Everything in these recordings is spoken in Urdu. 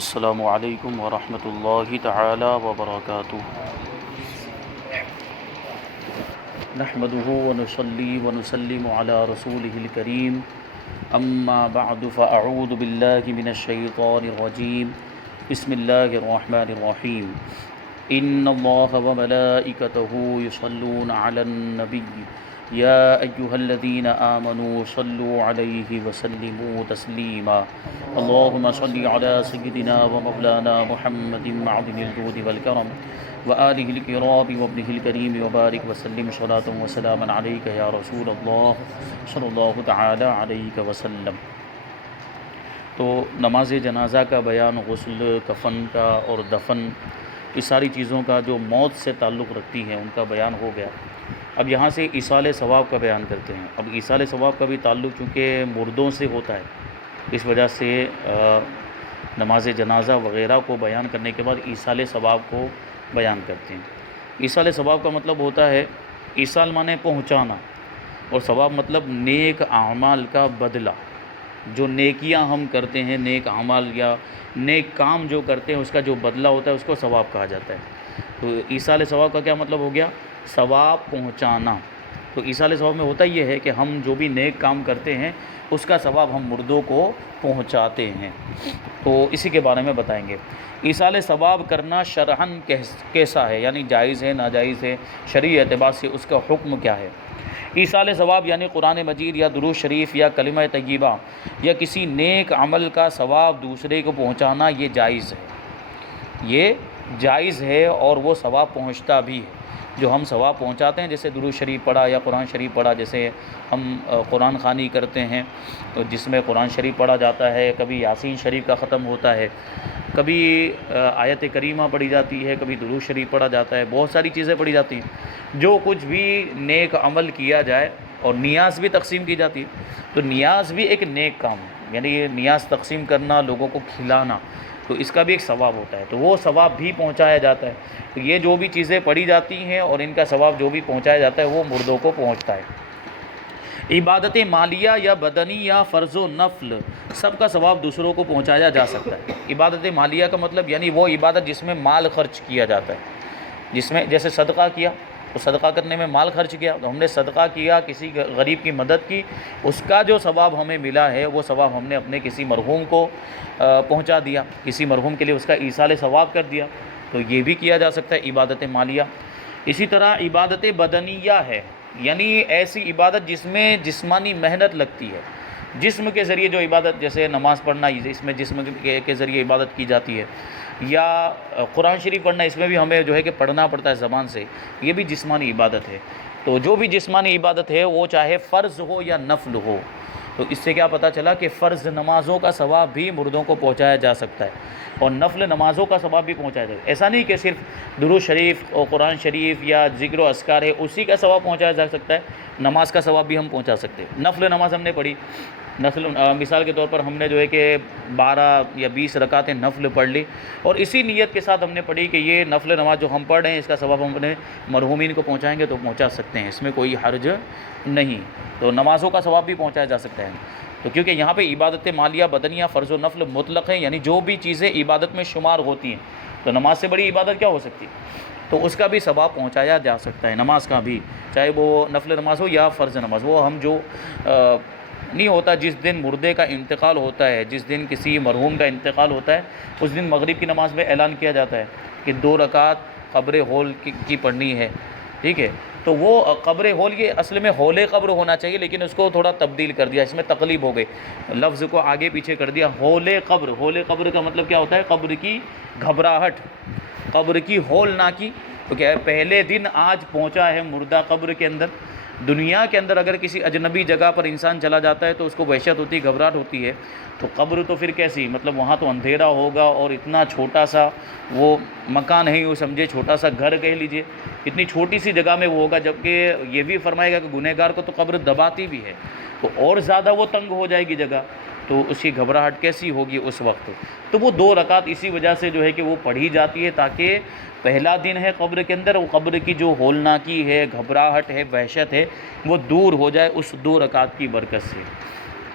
السلام علیکم ورحمۃ اللہ تعالی وبرکاتہ۔ نحمده ونصلي ونسلم على رسوله الكريم اما بعد فاعوذ باللہ من الشیطان الرجیم بسم اللہ الرحمن الرحیم ان اللہ وملائکته یصلون علی النبی یا ایہا الذین آمنوا صلوا علیہ وسلموا تسلیما اللہم صل علی سیدنا ومولانا محمد معدن الجود والکرم وآلہ الکرام وابنہ الکریم وبارک وسلم صلاۃ وسلاما علیک یا رسول اللہ صلی اللہ تعالی علیہ وسلم۔ تو نماز جنازہ کا بیان، غسل، کفن کا اور دفن، اس ساری چیزوں کا جو موت سے تعلق رکھتی ہیں ان کا بیان ہو گیا۔ اب یہاں سے ایصال ثواب کا بیان کرتے ہیں۔ اب ایصال ثواب کا بھی تعلق چونکہ مردوں سے ہوتا ہے، اس وجہ سے نماز جنازہ وغیرہ کو بیان کرنے کے بعد ایصال ثواب کو بیان کرتے ہیں۔ ایصال ثواب کا مطلب ہوتا ہے، ایصال معنی پہنچانا، اور ثواب مطلب نیک اعمال کا بدلہ۔ جو نیکیاں ہم کرتے ہیں، نیک اعمال یا نیک کام جو کرتے ہیں، اس کا جو بدلہ ہوتا ہے اس کو ثواب کہا جاتا ہے۔ تو ایصال ثواب کا کیا مطلب ہو گیا؟ ثواب پہنچانا۔ تو ایصال ثواب میں ہوتا یہ ہے کہ ہم جو بھی نیک کام کرتے ہیں اس کا ثواب ہم مردوں کو پہنچاتے ہیں۔ تو اسی کے بارے میں بتائیں گے۔ ایصال ثواب کرنا شرعاً کیسا ہے، یعنی جائز ہے، ناجائز ہے، شرعی اعتبار سے اس کا حکم کیا ہے؟ ایصال ثواب یعنی قرآن مجید یا درود شریف یا کلمہ طیبہ یا کسی نیک عمل کا ثواب دوسرے کو پہنچانا، یہ جائز ہے، یہ جائز ہے، اور وہ ثواب پہنچتا بھی ہے۔ جو ہم ثواب پہنچاتے ہیں، جیسے درود شریف پڑھا یا قرآن شریف پڑھا، جیسے ہم قرآن خوانی کرتے ہیں تو جس میں قرآن شریف پڑھا جاتا ہے، کبھی یاسین شریف کا ختم ہوتا ہے، کبھی آیت کریمہ پڑھی جاتی ہے، کبھی درود شریف پڑھا جاتا ہے، بہت ساری چیزیں پڑھی جاتی ہیں۔ جو کچھ بھی نیک عمل کیا جائے، اور نیاز بھی تقسیم کی جاتی ہے، تو نیاز بھی ایک نیک کام ہے، یعنی یہ نیاز تقسیم کرنا، لوگوں کو کھلانا، تو اس کا بھی ایک ثواب ہوتا ہے، تو وہ ثواب بھی پہنچایا جاتا ہے۔ تو یہ جو بھی چیزیں پڑھی جاتی ہیں اور ان کا ثواب جو بھی پہنچایا جاتا ہے وہ مردوں کو پہنچتا ہے۔ عبادت مالیہ یا بدنی یا فرض و نفل، سب کا ثواب دوسروں کو پہنچایا جا سکتا ہے۔ عبادت مالیہ کا مطلب یعنی وہ عبادت جس میں مال خرچ کیا جاتا ہے، جس میں جیسے صدقہ کیا، تو صدقہ کرنے میں مال خرچ کیا، تو ہم نے صدقہ کیا، کسی غریب کی مدد کی، اس کا جو ثواب ہمیں ملا ہے وہ ثواب ہم نے اپنے کسی مرحوم کو پہنچا دیا، کسی مرحوم کے لیے اس کا ایصال ثواب کر دیا، تو یہ بھی کیا جا سکتا ہے عبادت مالیہ۔ اسی طرح عبادت بدنیہ ہے، یعنی ایسی عبادت جس میں جسمانی محنت لگتی ہے، جسم کے ذریعے جو عبادت، جیسے نماز پڑھنا، اس میں جسم کے ذریعے عبادت کی جاتی ہے، یا قرآن شریف پڑھنا، اس میں بھی ہمیں جو ہے کہ پڑھنا پڑتا ہے زبان سے، یہ بھی جسمانی عبادت ہے۔ تو جو بھی جسمانی عبادت ہے وہ چاہے فرض ہو یا نفل ہو، تو اس سے کیا پتہ چلا کہ فرض نمازوں کا ثواب بھی مردوں کو پہنچایا جا سکتا ہے، اور نفل نمازوں کا ثواب بھی پہنچایا جاتا ہے۔ ایسا نہیں کہ صرف درود شریف اور قرآن شریف یا ذکر و اذکار ہے اسی کا ثواب پہنچایا جا سکتا ہے، نماز کا ثواب بھی ہم پہنچا سکتے ہیں۔ نفل نماز ہم نے پڑھی، مثال کے طور پر ہم نے جو ہے کہ 12 یا 20 رکعتیں نفل پڑھ لی، اور اسی نیت کے ساتھ ہم نے پڑھی کہ یہ نفل نماز جو ہم پڑھ رہے ہیں اس کا ثواب ہم اپنے مرحومین کو پہنچائیں گے، تو پہنچا سکتے ہیں، اس میں کوئی حرج نہیں۔ تو نمازوں کا ثواب بھی پہنچایا جا سکتا ہے، تو کیونکہ یہاں پہ عبادت مالیہ، بدنیہ، فرض و نفل مطلق ہے، یعنی جو بھی چیزیں عبادت میں شمار ہوتی ہیں، تو نماز سے بڑی عبادت کیا ہو سکتی ہے؟ تو اس کا بھی ثواب پہنچایا جا سکتا ہے، نماز کا بھی، چاہے وہ نفل نماز ہو یا فرض نماز۔ وہ ہم جو نہیں ہوتا، جس دن مردے کا انتقال ہوتا ہے، جس دن کسی مرحوم کا انتقال ہوتا ہے، اس دن مغرب کی نماز میں اعلان کیا جاتا ہے کہ 2 رکعت قبر ہول کی پڑھنی ہے، ٹھیک ہے؟ تو وہ قبر ہول، یہ اصل میں ہول قبر ہونا چاہیے، لیکن اس کو تھوڑا تبدیل کر دیا، اس میں تقلیب ہو گئی، لفظ کو آگے پیچھے کر دیا۔ ہول قبر، ہول قبر کا مطلب کیا ہوتا ہے؟ قبر کی گھبراہٹ، قبر کی ہول نہ کی، تو کیا ہے؟ پہلے دن آج پہنچا ہے مردہ قبر کے اندر۔ دنیا کے اندر اگر کسی اجنبی جگہ پر انسان چلا جاتا ہے تو اس کو وحشت ہوتی ہے، گھبراہٹ ہوتی ہے، تو قبر تو پھر کیسی، مطلب وہاں تو اندھیرا ہوگا، اور اتنا چھوٹا سا وہ مکان ہے، وہ سمجھے چھوٹا سا گھر کہہ لیجئے، اتنی چھوٹی سی جگہ میں وہ ہوگا، جبکہ یہ بھی فرمائے گا کہ گنہگار کو تو قبر دباتی بھی ہے، تو اور زیادہ وہ تنگ ہو جائے گی جگہ، تو اس کی گھبراہٹ کیسی ہوگی اس وقت؟ تو وہ 2 رکعت اسی وجہ سے جو ہے کہ وہ پڑھی جاتی ہے، تاکہ پہلا دن ہے قبر کے اندر، وہ قبر کی جو ہولناکی ہے، گھبراہٹ ہے، وحشت ہے، وہ دور ہو جائے اس 2 رکعت کی برکت سے۔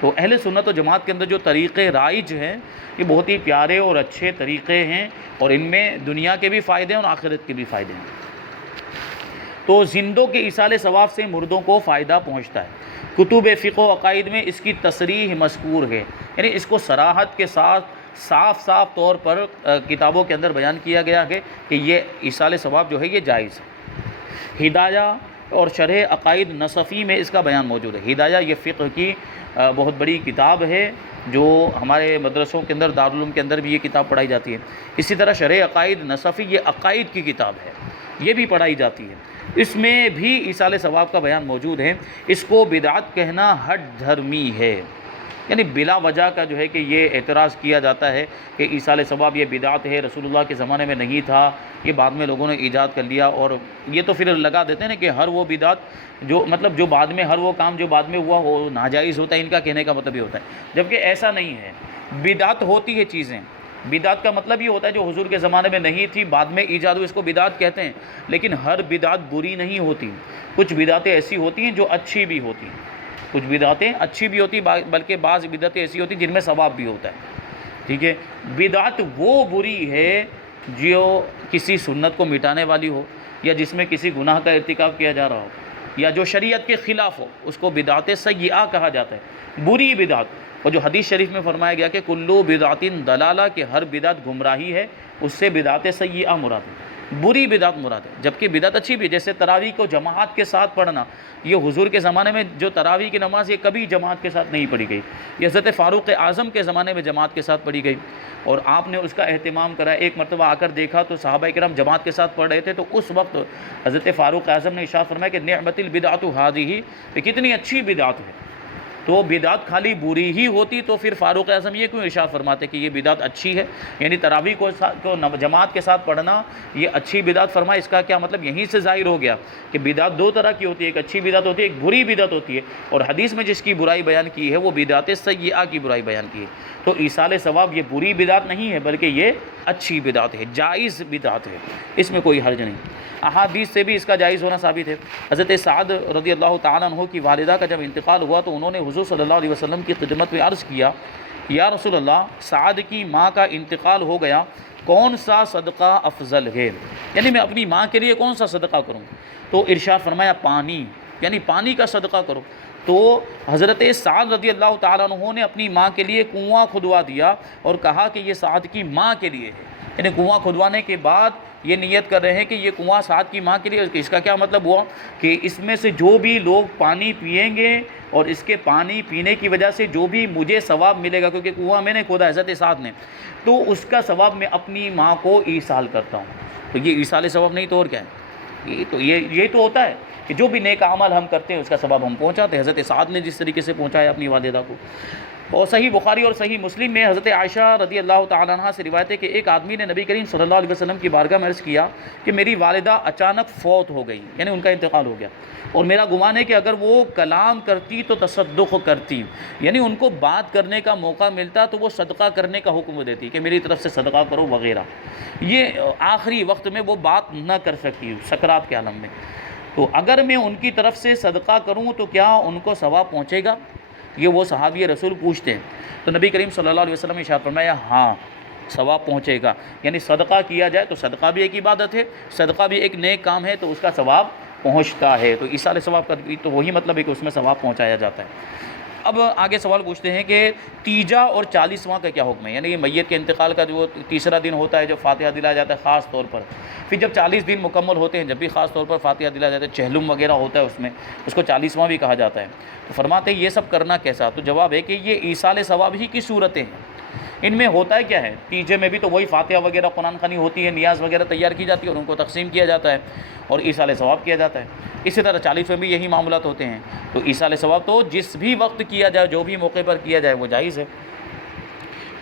تو اہل سنت و جماعت کے اندر جو طریقے رائج ہیں یہ بہت ہی پیارے اور اچھے طریقے ہیں، اور ان میں دنیا کے بھی فائدے ہیں اور آخرت کے بھی فائدے ہیں۔ تو زندوں کے ایصال ثواب سے مردوں کو فائدہ پہنچتا ہے۔ کتب فقہ و عقائد میں اس کی تصریح مذکور ہے، یعنی اس کو صراحت کے ساتھ صاف طور پر کتابوں کے اندر بیان کیا گیا ہے کہ یہ ایصال ثواب جو ہے یہ جائز ہے۔ ہدایہ اور شرح عقائد نصفی میں اس کا بیان موجود ہے۔ ہدایہ یہ فقہ کی بہت بڑی کتاب ہے جو ہمارے مدرسوں کے اندر، دارالعلوم کے اندر بھی یہ کتاب پڑھائی جاتی ہے۔ اسی طرح شرح عقائد نصفی یہ عقائد کی کتاب ہے، یہ بھی پڑھائی جاتی ہے، اس میں بھی ایصال ثواب کا بیان موجود ہے۔ اس کو بدعت کہنا ہٹ دھرمی ہے، یعنی بلا وجہ کا جو ہے کہ یہ اعتراض کیا جاتا ہے کہ ایصال ثواب یہ بدعت ہے، رسول اللہ کے زمانے میں نہیں تھا، یہ بعد میں لوگوں نے ایجاد کر لیا، اور یہ تو پھر لگا دیتے ہیں نا کہ ہر وہ بدعت جو بعد میں، ہر وہ کام جو بعد میں ہوا وہ ناجائز ہوتا ہے، ان کا کہنے کا مطلب یہ ہوتا ہے، جبکہ ایسا نہیں ہے۔ بدعت ہوتی ہے چیزیں، بدعت کا مطلب یہ ہوتا ہے جو حضور کے زمانے میں نہیں تھی، بعد میں ایجاد ہوئی، اس کو بدعت کہتے ہیں۔ لیکن ہر بدعت بری نہیں ہوتی، کچھ بدعتیں ایسی ہوتی ہیں جو اچھی بھی ہوتی ہیں، کچھ بدعتیں اچھی بھی ہوتی ہیں، بلکہ بعض بدعتیں ایسی ہوتی ہیں جن میں ثواب بھی ہوتا ہے، ٹھیک ہے۔ بدعت وہ بری ہے جو کسی سنت کو مٹانے والی ہو، یا جس میں کسی گناہ کا ارتکاب کیا جا رہا ہو، یا جو شریعت کے خلاف ہو، اس کو بدعت سیئہ کہا جاتا ہے، بری بدعت۔ اور جو حدیث شریف میں فرمایا گیا کہ کلو بدعت ضلالہ، کہ ہر بدعت گمراہی ہے، اس سے بدعت سیئہ مراد ہے، بری بدعت مراد ہے۔ جبکہ بدعت اچھی بھی، جیسے تراویح کو جماعت کے ساتھ پڑھنا، یہ حضور کے زمانے میں جو تراویح کی نماز یہ کبھی جماعت کے ساتھ نہیں پڑھی گئی، یہ حضرت فاروق اعظم کے زمانے میں جماعت کے ساتھ پڑھی گئی، اور آپ نے اس کا اہتمام کرا۔ ایک مرتبہ آ کر دیکھا تو صحابہ کرام جماعت کے ساتھ پڑھ رہے تھے، تو اس وقت حضرت فاروق اعظم نے ارشاد فرمایا کہ نعمت البدعۃ ھذہ، کہ کتنی اچھی بدعت ہے۔ تو بدعت خالی بری ہی ہوتی تو پھر فاروق اعظم یہ کیوں ارشاد فرماتے کہ یہ بدعت اچھی ہے؟ یعنی تراویح کو جماعت کے ساتھ پڑھنا یہ اچھی بدعت فرمائے، اس کا کیا مطلب؟ یہیں سے ظاہر ہو گیا کہ بدعت دو طرح کی ہوتی ہے، ایک اچھی بدعت ہوتی ہے، ایک بری بدعت ہوتی ہے، اور حدیث میں جس کی برائی بیان کی ہے وہ بدعت سیئہ کی برائی بیان کی ہے۔ تو ایصال ثواب یہ بری بدعت نہیں ہے، بلکہ یہ اچھی بدعت ہے، جائز بدعت ہے، اس میں کوئی حرج نہیں۔ احادیث سے بھی اس کا جائز ہونا ثابت ہے۔ حضرت سعد رضی اللہ تعالیٰ عنہ کی والدہ کا جب انتقال ہوا تو انہوں نے حضور صلی اللہ علیہ وسلم کی خدمت میں عرض کیا، یا رسول اللہ، سعد کی ماں کا انتقال ہو گیا، کون سا صدقہ افضل ہے؟ یعنی میں اپنی ماں کے لیے کون سا صدقہ کروں؟ تو ارشاد فرمایا پانی، یعنی پانی کا صدقہ کرو۔ تو حضرت سعد رضی اللہ تعالیٰ عنہ نے اپنی ماں کے لیے کنواں کھدوا دیا اور کہا کہ یہ سعد کی ماں کے لیے ہے، یعنی کنواں کھدوانے کے بعد یہ نیت کر رہے ہیں کہ یہ کنواں سعد کی ماں کے لیے۔ اس کا کیا مطلب ہوا کہ اس میں سے جو بھی لوگ پانی پئیں گے اور اس کے پانی پینے کی وجہ سے جو بھی مجھے ثواب ملے گا، کیونکہ کنواں میں نے کھودا حضرت سعد نے، تو اس کا ثواب میں اپنی ماں کو ایصال کرتا ہوں۔ تو یہ ایصال ثواب نہیں تو اور کیا ہے؟ یہ تو ہوتا ہے کہ جو بھی نیک عمل ہم کرتے ہیں اس کا ثواب ہم پہنچاتے ہیں۔ حضرت سعد نے جس طریقے سے پہنچایا اپنی والدہ کو۔ اور صحیح بخاری اور صحیح مسلم میں حضرت عائشہ رضی اللہ تعالیٰ عنہ سے روایت ہے کہ ایک آدمی نے نبی کریم صلی اللہ علیہ وسلم کی بارگاہ میں عرض کیا کہ میری والدہ اچانک فوت ہو گئی، یعنی ان کا انتقال ہو گیا، اور میرا گمان ہے کہ اگر وہ کلام کرتی تو تصدق کرتی، یعنی ان کو بات کرنے کا موقع ملتا تو وہ صدقہ کرنے کا حکم دیتی کہ میری طرف سے صدقہ کرو وغیرہ۔ یہ آخری وقت میں وہ بات نہ کر سکتی سکرات کے عالم میں، تو اگر میں ان کی طرف سے صدقہ کروں تو کیا ان کو ثواب پہنچے گا؟ یہ وہ صحابی رسول پوچھتے ہیں، تو نبی کریم صلی اللہ علیہ وسلم نے ارشاد فرمایا ہاں ثواب پہنچے گا، یعنی صدقہ کیا جائے تو صدقہ بھی ایک عبادت ہے، صدقہ بھی ایک نیک کام ہے، تو اس کا ثواب پہنچتا ہے۔ تو ایصال ثواب کا تو وہی مطلب ہے کہ اس میں ثواب پہنچایا جاتا ہے۔ اب آگے سوال پوچھتے ہیں کہ تیجا اور 40واں کا کیا حکم ہے؟ یعنی یہ میت کے انتقال کا جو تیسرا دن ہوتا ہے، جو فاتحہ دلایا جاتا ہے خاص طور پر، پھر جب 40 دن مکمل ہوتے ہیں جب بھی خاص طور پر فاتحہ دلایا جاتا ہے، چہلم وغیرہ ہوتا ہے اس میں، اس کو 40واں بھی کہا جاتا ہے۔ تو فرماتے ہیں یہ سب کرنا کیسا؟ تو جواب ہے کہ یہ ایصال ثواب ہی کی صورتیں ہیں۔ ان میں ہوتا ہے کیا ہے، تیجے میں بھی تو وہی فاتحہ وغیرہ قرآن خوانی ہوتی ہے، نیاز وغیرہ تیار کی جاتی ہے اور ان کو تقسیم کیا جاتا ہے اور ایصال ثواب کیا جاتا ہے۔ اسی طرح 40 میں بھی یہی معاملات ہوتے ہیں۔ تو ایصال ثواب تو جس بھی وقت کیا جائے، جو بھی موقع پر کیا جائے وہ جائز ہے،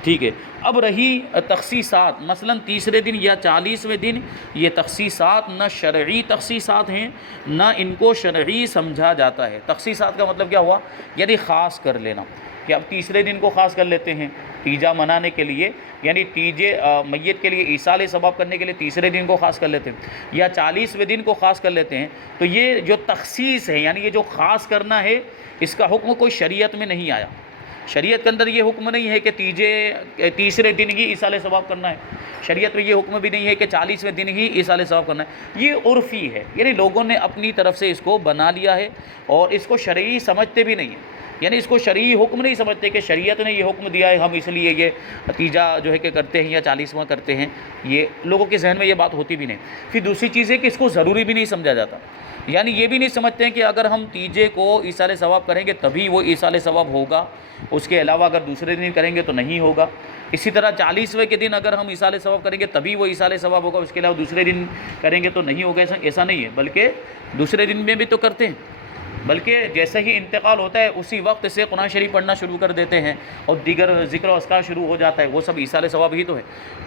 ٹھیک ہے۔ اب رہی تخصیصات، مثلا تیسرے دن یا 40ویں دن، یہ تخصیصات نہ شرعی تخصیصات ہیں نہ ان کو شرعی سمجھا جاتا ہے۔ تخصیصات کا مطلب کیا ہوا؟ یعنی خاص کر لینا، کہ اب تیسرے دن کو خاص کر لیتے ہیں تیجا منانے کے لیے، یعنی تیجے میت کے لیے ایصال ثواب کرنے کے لیے تیسرے دن کو خاص کر لیتے ہیں، یا 40ویں دن کو خاص کر لیتے ہیں۔ تو یہ جو تخصیص ہے، یعنی یہ جو خاص کرنا ہے، اس کا حکم کوئی شریعت میں نہیں آیا، شریعت کے اندر یہ حکم نہیں ہے کہ تیسرے دن ہی ایصال ثواب کرنا ہے، شریعت میں یہ حکم بھی نہیں ہے کہ 40ویں دن ہی ایصال ثواب کرنا ہے، یہ عرفی ہے، یعنی لوگوں نے اپنی طرف سے اس کو بنا لیا ہے اور اس کو شرعی سمجھتے بھی نہیں ہیں، یعنی اس کو شرعی حکم نہیں سمجھتے کہ شریعت نے یہ حکم دیا ہے ہم اس لیے یہ نتیجہ جو ہے کہ کرتے ہیں یا 40واں کرتے ہیں، یہ لوگوں کے ذہن میں یہ بات ہوتی بھی نہیں۔ پھر دوسری چیز ہے کہ اس کو ضروری بھی نہیں سمجھا جاتا، یعنی یہ بھی نہیں سمجھتے ہیں کہ اگر ہم تیجے کو ایصال ثواب کریں گے تبھی وہ ایصال ثواب ہوگا، اس کے علاوہ اگر دوسرے دن کریں گے تو نہیں ہوگا۔ اسی طرح 40ویں کے دن اگر ہم ایصال ثواب کریں گے تبھی وہ ایصال ثواب ہوگا، اس کے علاوہ دوسرے دن کریں گے تو نہیں ہوگا، ایسا نہیں ہے، بلکہ دوسرے دن میں بھی تو کرتے ہیں، بلکہ جیسے ہی انتقال ہوتا ہے اسی وقت سے قرآن شریف پڑھنا شروع کر دیتے ہیں اور دیگر ذکر و اذکار شروع ہو جاتا ہے، وہ سب ایصال ثواب ہی تو ہے،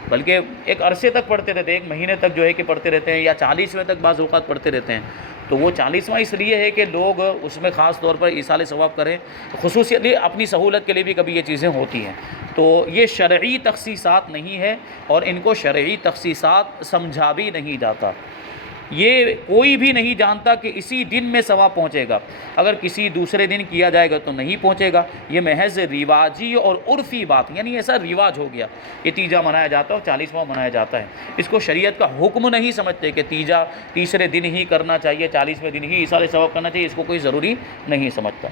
بلکہ ایک عرصے تک پڑھتے رہتے ہیں، ایک مہینے تک جو ہے کہ پڑھتے رہتے ہیں، یا 40ویں تک بعض اوقات پڑھتے رہتے ہیں۔ تو وہ 40واں اس لیے ہے کہ لوگ اس میں خاص طور پر ایصال ثواب کریں، خصوصیت اپنی سہولت کے لیے بھی کبھی یہ چیزیں ہوتی ہیں، تو یہ شرعی تخصیصات نہیں ہے اور ان کو شرعی تخصیصات سمجھا بھی نہیں جاتا۔ یہ کوئی بھی نہیں جانتا کہ اسی دن میں ثواب پہنچے گا، اگر کسی دوسرے دن کیا جائے گا تو نہیں پہنچے گا، یہ محض رواجی اور عرفی بات، یعنی ایسا رواج ہو گیا کہ تیجا منایا جاتا ہے اور 40واں منایا جاتا ہے، اس کو شریعت کا حکم نہیں سمجھتے کہ تیجا تیسرے دن ہی کرنا چاہیے، 40ویں دن ہی ایصال ثواب کرنا چاہیے، اس کو کوئی ضروری نہیں سمجھتا۔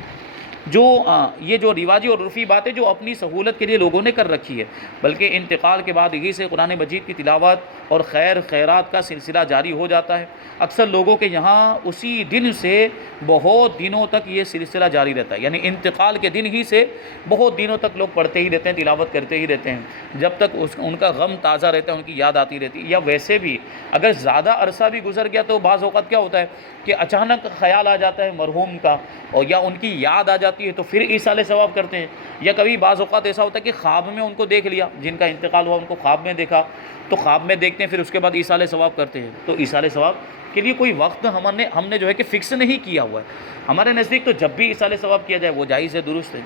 یہ جو رواجی اور عرفی باتیں جو اپنی سہولت کے لیے لوگوں نے کر رکھی ہے، بلکہ انتقال کے بعد ہی سے قرآن مجید کی تلاوت اور خیرات کا سلسلہ جاری ہو جاتا ہے، اکثر لوگوں کے یہاں اسی دن سے بہت دنوں تک یہ سلسلہ جاری رہتا ہے، یعنی انتقال کے دن ہی سے بہت دنوں تک لوگ پڑھتے ہی رہتے ہیں، تلاوت کرتے ہی رہتے ہیں، جب تک ان کا غم تازہ رہتا ہے، ان کی یاد آتی رہتی ہے، یا ویسے بھی اگر زیادہ عرصہ بھی گزر گیا تو بعض اوقات کیا ہوتا ہے کہ اچانک خیال آ جاتا ہے مرحوم کا اور یا ان کی یاد آ جاتی ہے تو پھر ایصال ثواب کرتے ہیں، یا کبھی بعض اوقات ایسا ہوتا ہے کہ خواب میں ان کو دیکھ لیا، جن کا انتقال ہوا ان کو خواب میں دیکھا تو خواب میں دیکھتے ہیں، پھر اس کے بعد ایصال ثواب کرتے ہیں۔ تو ایصال ثواب کے لیے کوئی وقت ہم نے جو ہے کہ فکس نہیں کیا ہوا ہے، ہمارے نزدیک تو جب بھی ایصال ثواب کیا جائے وہ جائز ہے، درست ہے،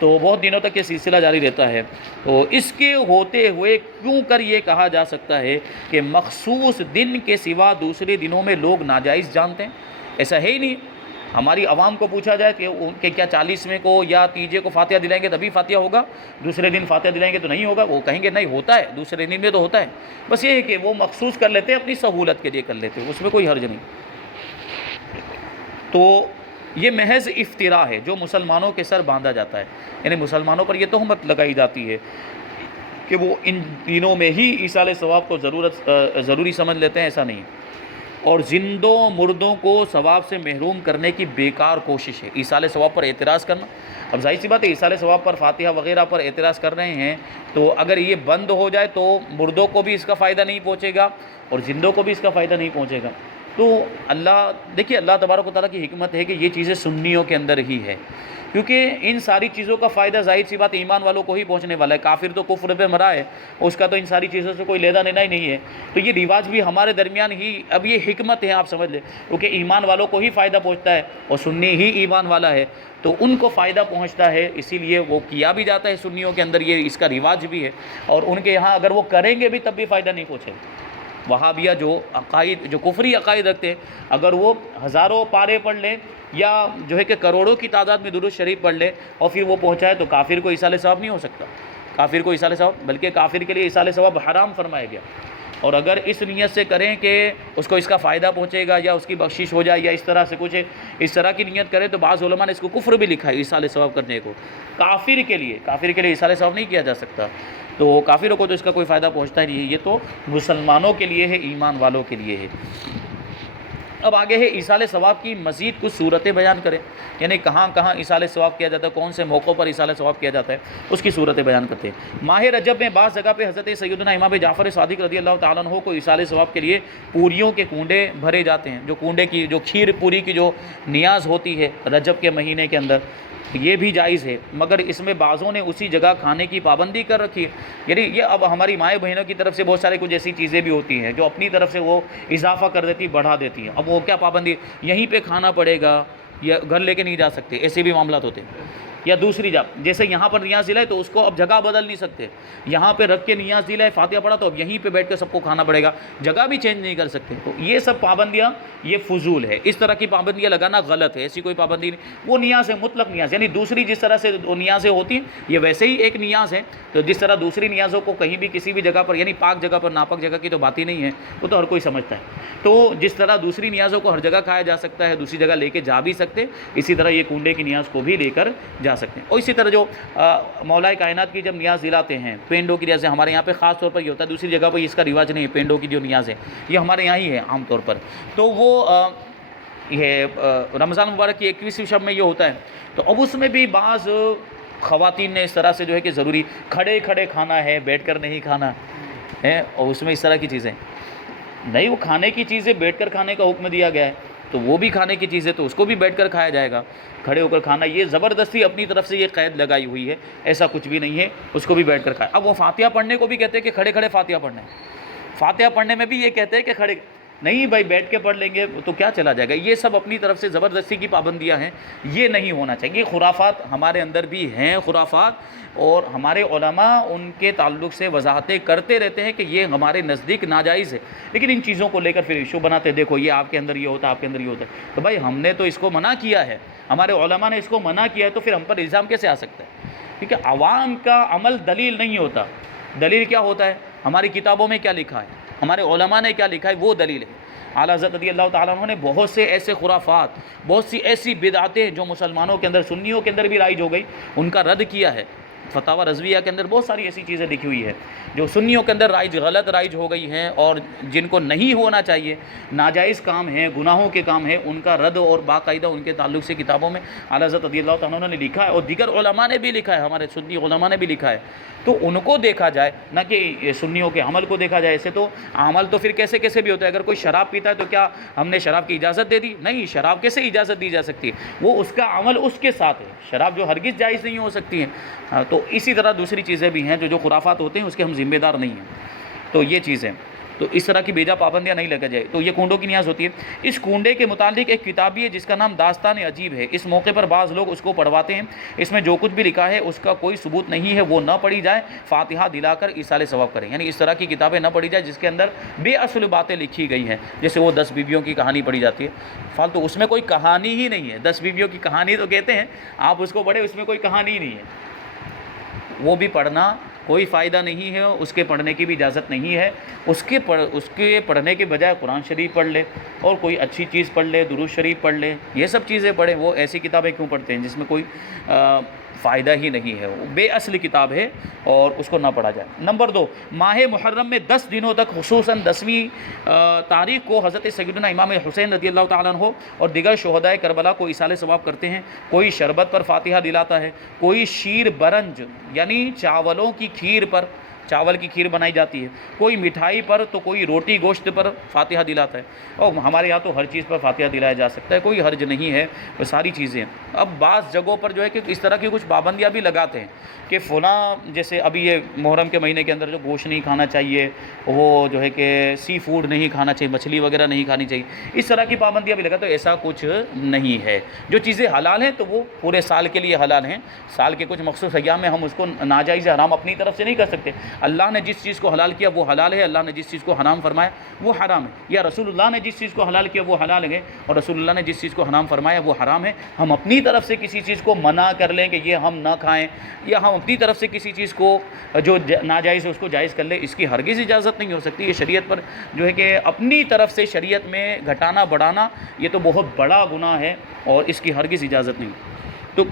تو بہت دنوں تک یہ سلسلہ جاری رہتا ہے۔ تو اس کے ہوتے ہوئے کیوں کر یہ کہا جا سکتا ہے کہ مخصوص دن کے سوا دوسرے دنوں میں لوگ ناجائز جانتے ہیں؟ ایسا ہے ہی نہیں۔ ہماری عوام کو پوچھا جائے کہ کیا 40ویں کو یا تیجے کو فاتحہ دلائیں گے تبھی فاتحہ ہوگا، دوسرے دن فاتحہ دلائیں گے تو نہیں ہوگا؟ وہ کہیں گے نہیں ہوتا ہے، دوسرے دن میں تو ہوتا ہے، بس یہ ہے کہ وہ مخصوص کر لیتے ہیں، اپنی سہولت کے لیے کر لیتے ہیں، اس میں کوئی حرج نہیں۔ تو یہ محض افطرا ہے جو مسلمانوں کے سر باندھا جاتا ہے، یعنی مسلمانوں پر یہ تہمت لگائی جاتی ہے کہ وہ ان دنوں میں ہی ایصال ثواب کو ضروری سمجھ لیتے ہیں، ایسا نہیں، اور زندوں مردوں کو ثواب سے محروم کرنے کی بیکار کوشش ہے۔ ایصال ثواب پر اعتراض کرنا، اب ظاہر سی بات ہے ایصال ثواب پر فاتحہ وغیرہ پر اعتراض کر رہے ہیں، تو اگر یہ بند ہو جائے تو مردوں کو بھی اس کا فائدہ نہیں پہنچے گا اور زندوں کو بھی اس کا فائدہ نہیں پہنچے گا۔ تو دیکھیے اللہ تبارک و تعالیٰ کی حکمت ہے کہ یہ چیزیں سنیوں کے اندر ہی ہے، کیونکہ ان ساری چیزوں کا فائدہ ظاہر سی بات ایمان والوں کو ہی پہنچنے والا ہے، کافر تو کفر پہ مرا ہے، اس کا تو ان ساری چیزوں سے کوئی لینا دینا ہی نہیں ہے، تو یہ رواج بھی ہمارے درمیان ہی، اب یہ حکمت ہے آپ سمجھ لیں، کیونکہ ایمان والوں کو ہی فائدہ پہنچتا ہے اور سنی ہی ایمان والا ہے تو ان کو فائدہ پہنچتا ہے، اسی لیے وہ کیا بھی جاتا ہے سنیوں کے اندر، یہ اس کا رواج بھی ہے، اور ان کے یہاں اگر وہ کریں گے بھی تب بھی فائدہ نہیں پہنچے گا۔ وہابیہ جو کفری عقائد رکھتے ہیں، اگر وہ ہزاروں پارے پڑھ لیں یا جو ہے کہ کروڑوں کی تعداد میں درود شریف پڑھ لیں اور پھر وہ پہنچائے تو کافر کو ایصال ثواب نہیں ہو سکتا، کافر کو ایصال ثواب، بلکہ کافر کے لیے ایصال ثواب حرام فرمایا گیا، اور اگر اس نیت سے کریں کہ اس کو اس کا فائدہ پہنچے گا یا اس کی بخشش ہو جائے یا اس طرح سے کچھ اس طرح کی نیت کرے تو بعض علماء نے اس کو کفر بھی لکھا ہے ایصال ثواب کرنے کو، کافر کے لیے ایصال ثواب نہیں کیا جا سکتا، تو کافروں کو تو اس کا کوئی فائدہ پہنچتا ہی نہیں ہے، یہ تو مسلمانوں کے لیے ہے، ایمان والوں کے لیے ہے۔ اب آگے ہے ایصال ثواب کی مزید کچھ صورتیں بیان کریں، یعنی کہاں کہاں ایصال ثواب کیا جاتا ہے، کون سے موقعوں پر ایصال ثواب کیا جاتا ہے، اس کی صورتیں بیان کرتے ہیں۔ ماہ رجب میں بعض جگہ پہ حضرت سیدنا امام جعفر صادق رضی اللہ تعالیٰ عنہ کو ایصال ثواب کے لیے پوریوں کے کنڈے بھرے جاتے ہیں، جو کنڈے کی جو کھیر پوری کی جو نیاز ہوتی ہے رجب کے مہینے کے اندر، یہ بھی جائز ہے، مگر اس میں بعضوں نے اسی جگہ کھانے کی پابندی کر رکھی ہے، یعنی یہ اب ہماری مائیں بہنوں کی طرف سے بہت سارے کچھ ایسی چیزیں بھی ہوتی ہیں جو اپنی طرف سے وہ اضافہ کر دیتی، بڑھا دیتی ہیں، اب وہ کیا پابندی، یہیں پہ کھانا پڑے گا یا گھر لے کے نہیں جا سکتے، ایسے بھی معاملات ہوتے ہیں، یا دوسری جگہ، جیسے یہاں پر نیاز دلائے تو اس کو اب جگہ بدل نہیں سکتے، یہاں پہ رکھ کے نیاز دلائے فاتحہ پڑھا تو اب یہیں پہ بیٹھ کے سب کو کھانا پڑے گا، جگہ بھی چینج نہیں کر سکتے۔ تو یہ سب پابندیاں یہ فضول ہے، اس طرح کی پابندیاں لگانا غلط ہے، ایسی کوئی پابندی نہیں۔ وہ نیاز ہے مطلق نیاز، یعنی دوسری جس طرح سے نیازیں ہوتی ہیں یہ ویسے ہی ایک نیاز ہے، تو جس طرح دوسری نیازوں کو کہیں بھی کسی بھی جگہ پر، یعنی پاک جگہ پر ناپاک جگہ کی تو بات ہی نہیں ہے، وہ تو ہر کوئی سمجھتا ہے۔ تو جس طرح دوسری نیازوں کو ہر جگہ کھایا جا سکتا ہے، دوسری جگہ لے کے جا بھی سکتے، اسی طرح یہ کنڈے کی نیاز کو بھی لے کر جا سکتے ہیں۔ اور اسی طرح جو مولا کائنات کی جب نیاز دلاتے ہیں، پینڈوں کی نیاز، ہمارے یہاں پہ خاص طور پر یہ ہوتا ہے، دوسری جگہ پہ اس کا رواج نہیں ہے، پینڈوں کی جو نیاز ہے یہ ہمارے یہاں ہی ہے عام طور پر۔ تو وہ یہ رمضان مبارک کی 21ویں شب میں یہ ہوتا ہے، تو اب اس میں بھی بعض خواتین نے اس طرح سے جو ہے کہ ضروری کھڑے کھڑے کھانا ہے، بیٹھ کر نہیں کھانا ہے، اور اس میں اس طرح کی چیزیں نہیں، وہ کھانے کی چیزیں بیٹھ کر کھانے کا حکم دیا گیا ہے، تو وہ بھی کھانے کی چیزیں تو اس کو بھی بیٹھ کر کھایا جائے گا، کھڑے ہو کر کھانا یہ زبردستی اپنی طرف سے یہ قید لگائی ہوئی ہے، ایسا کچھ بھی نہیں ہے، اس کو بھی بیٹھ کر کھائے۔ اب وہ فاتحہ پڑھنے کو بھی کہتے ہیں کہ کھڑے کھڑے فاتحہ پڑھنا ہے، فاتحہ پڑھنے میں بھی یہ کہتے ہیں کہ کھڑے نہیں بھائی بیٹھ کے پڑھ لیں گے تو کیا چلا جائے گا، یہ سب اپنی طرف سے زبردستی کی پابندیاں ہیں، یہ نہیں ہونا چاہیے۔ خرافات ہمارے اندر بھی ہیں خرافات، اور ہمارے علماء ان کے تعلق سے وضاحتیں کرتے رہتے ہیں کہ یہ ہمارے نزدیک ناجائز ہے، لیکن ان چیزوں کو لے کر پھر ایشو بناتے ہیں، دیکھو یہ آپ کے اندر یہ ہوتا ہے، آپ کے اندر یہ ہوتا ہے، تو بھائی ہم نے تو اس کو منع کیا ہے، ہمارے علماء نے اس کو منع کیا ہے، تو پھر ہم پر الزام کیسے آ سکتا ہے؟ ٹھیک ہے، عوام کا عمل دلیل نہیں ہوتا، دلیل کیا ہوتا ہے؟ ہماری کتابوں میں کیا لکھا ہے، ہمارے علماء نے کیا لکھا ہے، وہ دلیل ہے۔ اعلیٰ حضرت رضی اللہ تعالیٰ عنہ نے بہت سے ایسے خرافات، بہت سی ایسی بدعتیں جو مسلمانوں کے اندر، سنیوں کے اندر بھی رائج ہو گئی، ان کا رد کیا ہے۔ فتاوی رضویہ کے اندر بہت ساری ایسی چیزیں لکھی ہوئی ہے جو سنیوں کے اندر غلط رائج ہو گئی ہیں، اور جن کو نہیں ہونا چاہیے، ناجائز کام ہیں، گناہوں کے کام ہیں، ان کا رد اور باقاعدہ ان کے تعلق سے کتابوں میں اعلیٰ حضرت رضی اللہ تعالیٰ نے لکھا ہے، اور دیگر علماء نے بھی لکھا ہے، ہمارے سنی علماء نے بھی لکھا ہے، تو ان کو دیکھا جائے، نہ کہ سنیوں کے عمل کو دیکھا جائے۔ ایسے تو عمل تو پھر کیسے کیسے بھی ہوتا ہے، اگر کوئی شراب پیتا ہے تو کیا ہم نے شراب کی اجازت دے دی؟ نہیں، شراب کیسے اجازت دی جا سکتی ہے؟ وہ اس کا عمل اس کے ساتھ ہے، شراب جو ہرگز جائز نہیں ہو سکتی ہے۔ تو اسی طرح دوسری چیزیں بھی ہیں جو خرافات ہوتے ہیں اس کے ہم ذمہ دار نہیں ہیں، تو یہ چیزیں، تو اس طرح کی بیجا پابندیاں نہیں لگا جائے۔ تو یہ کنڈوں کی نیاز ہوتی ہے۔ اس کنڈے کے متعلق ایک کتاب بھی ہے جس کا نام داستان عجیب ہے، اس موقع پر بعض لوگ اس کو پڑھواتے ہیں، اس میں جو کچھ بھی لکھا ہے اس کا کوئی ثبوت نہیں ہے، وہ نہ پڑھی جائے، فاتحہ دلا کر ایصال ثواب کریں، یعنی اس طرح کی کتابیں نہ پڑھی جائے جس کے اندر بے اصل باتیں لکھی گئی ہیں، جیسے وہ 10 بیویوں کی کہانی پڑھی جاتی ہے فالتو، اس میں کوئی کہانی ہی نہیں ہے، 10 بیویوں کی کہانی تو کہتے ہیں، آپ اس کو پڑھیں اس میں کوئی کہانی ہی نہیں ہے، وہ بھی پڑھنا کوئی فائدہ نہیں ہے، اس کے پڑھنے کی بھی اجازت نہیں ہے، اس کے پڑھنے کے بجائے قرآن شریف پڑھ لے، اور کوئی اچھی چیز پڑھ لے، درود شریف پڑھ لے، یہ سب چیزیں پڑھیں۔ وہ ایسی کتابیں کیوں پڑھتے ہیں جس میں کوئی فائدہ ہی نہیں ہے، وہ بے اصل کتاب ہے اور اس کو نہ پڑھا جائے۔ نمبر 2، ماہ محرم میں 10 دنوں تک، خصوصاً 10ویں تاریخ کو حضرت سیدنا امام حسین رضی اللہ تعالیٰ عنہ اور دیگر شہدائے کربلا کو ایصال ثواب کرتے ہیں۔ کوئی شربت پر فاتحہ دلاتا ہے، کوئی شیر برنج یعنی چاولوں کی کھیر پر، چاول کی کھیر بنائی جاتی ہے، کوئی مٹھائی پر، تو کوئی روٹی گوشت پر فاتحہ دلاتا ہے، اور ہمارے یہاں تو ہر چیز پر فاتحہ دلایا جا سکتا ہے، کوئی حرج نہیں ہے، وہ ساری چیزیں۔ اب بعض جگہوں پر جو ہے کہ اس طرح کی کچھ پابندیاں بھی لگاتے ہیں کہ فلاں، جیسے ابھی یہ محرم کے مہینے کے اندر جو گوشت نہیں کھانا چاہیے، وہ جو ہے کہ سی فوڈ نہیں کھانا چاہیے، مچھلی وغیرہ نہیں کھانی چاہیے، اس طرح کی پابندیاں بھی لگاتے ہیں۔ ایسا کچھ نہیں ہے، جو چیزیں حلال ہیں تو وہ پورے سال کے لیے حلال ہیں، سال کے کچھ مخصوص ایام میں ہم اس کو ناجائز حرام اپنی طرف سے نہیں کر سکتے۔ اللہ نے جس چیز کو حلال کیا وہ حلال ہے، اللہ نے جس چیز کو حرام فرمایا وہ حرام ہے، یا رسول اللہ نے جس چیز کو حلال کیا وہ حلال ہے، اور رسول اللہ نے جس چیز کو حرام فرمایا وہ حرام ہے۔ ہم اپنی طرف سے کسی چیز کو منع کر لیں کہ یہ ہم نہ کھائیں، یا ہم اپنی طرف سے کسی چیز کو جو ناجائز ہے اس کو جائز کر لیں، اس کی ہرگز اجازت نہیں ہو سکتی۔ یہ شریعت پر جو ہے کہ اپنی طرف سے شریعت میں گھٹانا بڑھانا، یہ تو بہت بڑا گناہ ہے، اور اس کی ہرگز اجازت نہیں۔ تو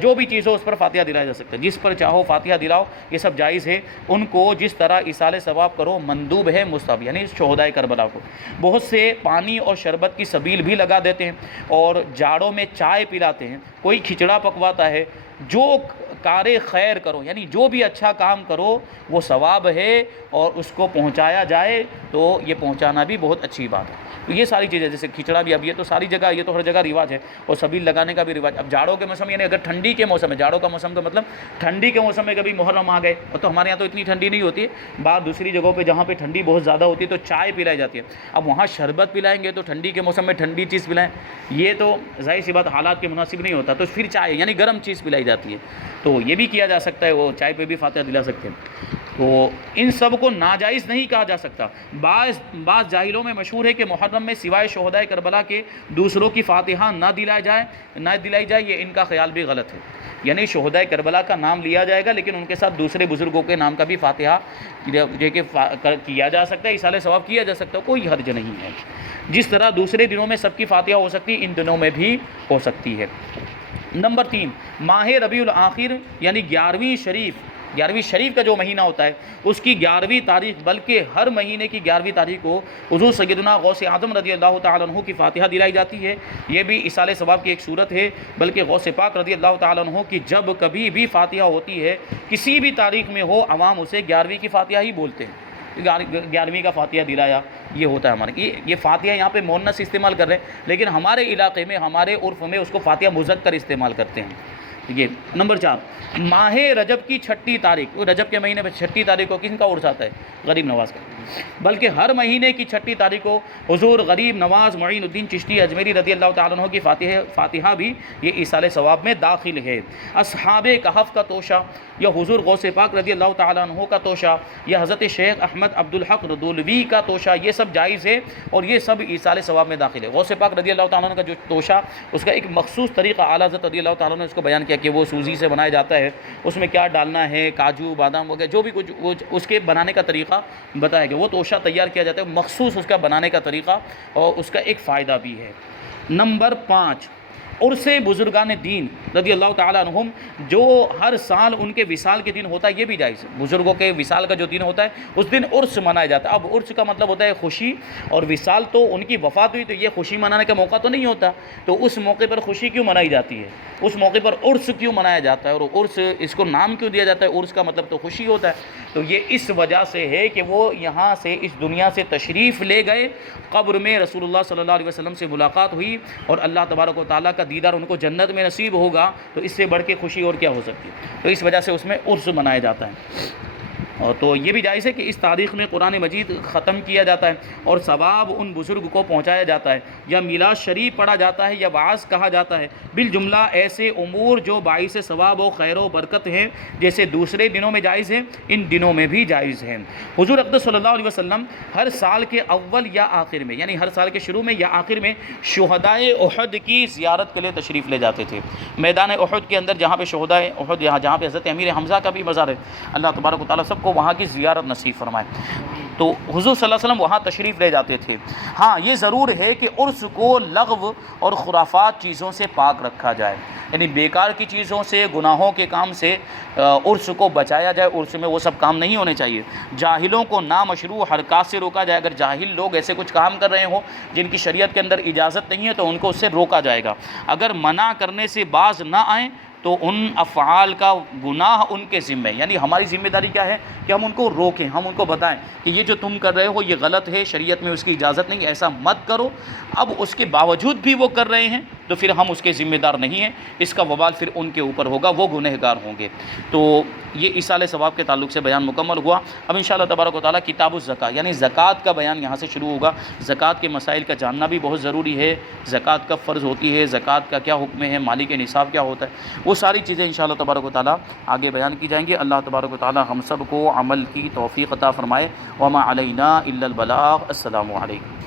جو بھی چیز ہو اس پر فاتحہ دلایا جا سکتا ہے، جس پر چاہو فاتحہ دلاؤ، یہ سب جائز ہے۔ ان کو جس طرح ایصال ثواب کرو مندوب ہے، مستحب، یعنی شہدائے کربلا کو۔ بہت سے پانی اور شربت کی سبیل بھی لگا دیتے ہیں، اور جاڑوں میں چائے پلاتے ہیں، کوئی کھچڑا پکواتا ہے، جو کار خیر کرو، یعنی جو بھی اچھا کام کرو وہ ثواب ہے، اور اس کو پہنچایا جائے تو یہ پہنچانا بھی بہت اچھی بات ہے۔ تو یہ ساری چیزیں، جیسے کھچڑا بھی، اب یہ تو ساری جگہ، یہ تو ہر جگہ رواج ہے، اور سبیل لگانے کا بھی رواج۔ اب جاڑوں کے موسم، یعنی اگر ٹھنڈی کے موسم ہے، جاڑوں کا موسم کا مطلب ٹھنڈی کے موسم میں کبھی محرم آ گئے، اور تو ہمارے یہاں تو اتنی ٹھنڈی نہیں ہوتی ہے، بعض دوسری جگہوں پہ جہاں پہ ٹھنڈی بہت زیادہ ہوتی ہے تو چائے پلائی جاتی ہے، اب وہاں شربت پلائیں گے تو ٹھنڈی کے موسم میں ٹھنڈی چیز پلائیں، یہ تو ظاہر سی بات حالات کے مناسب نہیں ہوتا، تو پھر چائے یعنی گرم چیز پلائی جاتی ہے، تو یہ بھی کیا جا سکتا ہے، وہ چائے پہ بھی فاتحہ دلا سکتے ہیں۔ تو ان سب کو ناجائز نہیں کہا جا سکتا۔ بعض جاہلوں میں مشہور ہے کہ محرم میں سوائے شہدائے کربلا کے دوسروں کی فاتحہ نہ دلائی جائے، یہ ان کا خیال بھی غلط ہے، یعنی شہدائے کربلا کا نام لیا جائے گا لیکن ان کے ساتھ دوسرے بزرگوں کے نام کا بھی فاتحہ کیا جا سکتا ہے، ایصال ثواب کیا جا سکتا ہے، کوئی حرج نہیں ہے۔ جس طرح دوسرے دنوں میں سب کی فاتحہ ہو سکتی ہے، ان دنوں میں بھی ہو سکتی ہے۔ نمبر 3، ماہ ربیع الاخر یعنی 11ویں شریف کا جو مہینہ ہوتا ہے اس کی 11ویں تاریخ، بلکہ ہر مہینے کی 11ویں تاریخ کو حضور سیدنا غوث اعظم رضی اللہ تعالیٰ عنہ کی فاتحہ دلائی جاتی ہے۔ یہ بھی ایصال ثواب کی ایک صورت ہے، بلکہ غوث پاک رضی اللہ تعالیٰ عنہ کی جب کبھی بھی فاتحہ ہوتی ہے، کسی بھی تاریخ میں ہو، عوام اسے 11ویں کی فاتحہ ہی بولتے ہیں، 11ویں کا فاتحہ دلایا، یہ ہوتا ہے ہمارے۔ یہ فاتحہ یہاں پہ مؤنث استعمال کر رہے ہیں، لیکن ہمارے علاقے میں، ہمارے عرف میں اس کو فاتحہ مذکر استعمال کرتے ہیں۔ یہ نمبر 4، ماہ رجب کی 6 تاریخ، رجب کے مہینے میں 6 تاریخ کو کن کا عرس آتا ہے؟ غریب نواز کا، بلکہ ہر مہینے کی 6 تاریخ کو حضور غریب نواز معین الدین چشتی اجمیری رضی اللہ تعالیٰ عنہ کی فاتحہ بھی یہ ایصال ثواب میں داخل ہے۔ اصحاب کہف کا توشہ، یا حضور غوث پاک رضی اللہ تعالیٰ عنہ کا توشہ، یا حضرت شیخ احمد عبدالحق ردولوی کا توشہ، یہ سب جائز ہے اور یہ سب ایصال ثواب میں داخل ہے۔ غوث پاک رضی اللہ تعالیٰ عنہ کا جو توشہ، اس کا ایک مخصوص طریقہ اعلیٰ حضرت رضی اللہ تعالیٰ عنہ نے اس کو بیان کیا کہ وہ سوزی سے بنایا جاتا ہے، اس میں کیا ڈالنا ہے، کاجو بادام وغیرہ جو بھی کچھ اس کے بنانے کا طریقہ بتایا گیا، وہ توشہ تیار کیا جاتا ہے، مخصوص اس کا بنانے کا طریقہ اور اس کا ایک فائدہ بھی ہے۔ نمبر 5، عرس بزرگان دین رضی اللہ تعالیٰ عنہم، جو ہر سال ان کے وصال کے دن ہوتا ہے، یہ بھی جائز ہے۔ بزرگوں کے وصال کا جو دن ہوتا ہے اس دن عرس منایا جاتا ہے۔ اب عرس کا مطلب ہوتا ہے خوشی، اور وصال تو ان کی وفات ہوئی تو یہ خوشی منانے کا موقع تو نہیں ہوتا، تو اس موقع پر خوشی کیوں منائی جاتی ہے، اس موقع پر عرس کیوں منایا جاتا ہے، اور عرس اس کو نام کیوں دیا جاتا ہے؟ عرس کا مطلب تو خوشی ہوتا ہے، تو یہ اس وجہ سے ہے کہ وہ یہاں سے، اس دنیا سے تشریف لے گئے، قبر میں رسول اللہ صلی اللہ علیہ وسلم سے ملاقات ہوئی، اور اللہ تبارک و تعالیٰ کا دیدار ان کو جنت میں نصیب ہوگا، تو اس سے بڑھ کے خوشی اور کیا ہو سکتی ہے؟ تو اس وجہ سے اس میں عرس منایا جاتا ہے۔ اور تو یہ بھی جائز ہے کہ اس تاریخ میں قرآن مجید ختم کیا جاتا ہے اور ثواب ان بزرگ کو پہنچایا جاتا ہے، یا میلاد شریف پڑھا جاتا ہے، یا وعظ کہا جاتا ہے۔ بالجملہ ایسے امور جو باعث ثواب و خیر و برکت ہیں، جیسے دوسرے دنوں میں جائز ہیں، ان دنوں میں بھی جائز ہیں۔ حضور اقدس صلی اللہ علیہ وسلم ہر سال کے اول یا آخر میں، یعنی ہر سال کے شروع میں یا آخر میں، شہدائے احد کی زیارت کے لیے تشریف لے جاتے تھے۔ میدان احد کے اندر جہاں پہ شہدائے احد، جہاں پہ حضرت امیر حمزہ کا بھی مزار ہے، اللہ تبارک و تعالیٰ سب کو وہاں کی زیارت نصیب فرمائے، تو حضور صلی اللہ علیہ وسلم وہاں تشریف لے جاتے تھے۔ ہاں یہ ضرور ہے کہ عرس کو لغو اور خرافات چیزوں سے پاک رکھا جائے، یعنی بیکار کی چیزوں سے، گناہوں کے کام سے عرس کو بچایا جائے، عرس میں وہ سب کام نہیں ہونے چاہیے۔ جاہلوں کو نامشروع حرکات سے روکا جائے، اگر جاہل لوگ ایسے کچھ کام کر رہے ہوں جن کی شریعت کے اندر اجازت نہیں ہے تو ان کو اس سے روکا جائے گا۔ اگر منع کرنے سے باز نہ آئیں تو ان افعال کا گناہ ان کے ذمہ، یعنی ہماری ذمہ داری کیا ہے کہ ہم ان کو روکیں، ہم ان کو بتائیں کہ یہ جو تم کر رہے ہو یہ غلط ہے، شریعت میں اس کی اجازت نہیں، ایسا مت کرو۔ اب اس کے باوجود بھی وہ کر رہے ہیں تو پھر ہم اس کے ذمہ دار نہیں ہیں، اس کا وبال پھر ان کے اوپر ہوگا، وہ گنہگار ہوں گے۔ تو یہ ایصال ثواب کے تعلق سے بیان مکمل ہوا۔ اب انشاءاللہ تبارک و تعالیٰ کتاب الزکوٰۃ یعنی زکوٰۃ کا بیان یہاں سے شروع ہوگا۔ زکوٰۃ کے مسائل کا جاننا بھی بہت ضروری ہے، زکوٰۃ کب فرض ہوتی ہے، زکوٰۃ کا کیا حکم ہے، مالی کے نصاب کیا ہوتا ہے، وہ ساری چیزیں انشاءاللہ تبارک و تعالیٰ آگے بیان کی جائیں گی۔ اللہ تبارک و تعالیٰ ہم سب کو عمل کی توفیق عطا فرمائے۔ وما علینا الا البلاغ۔ السلام علیکم۔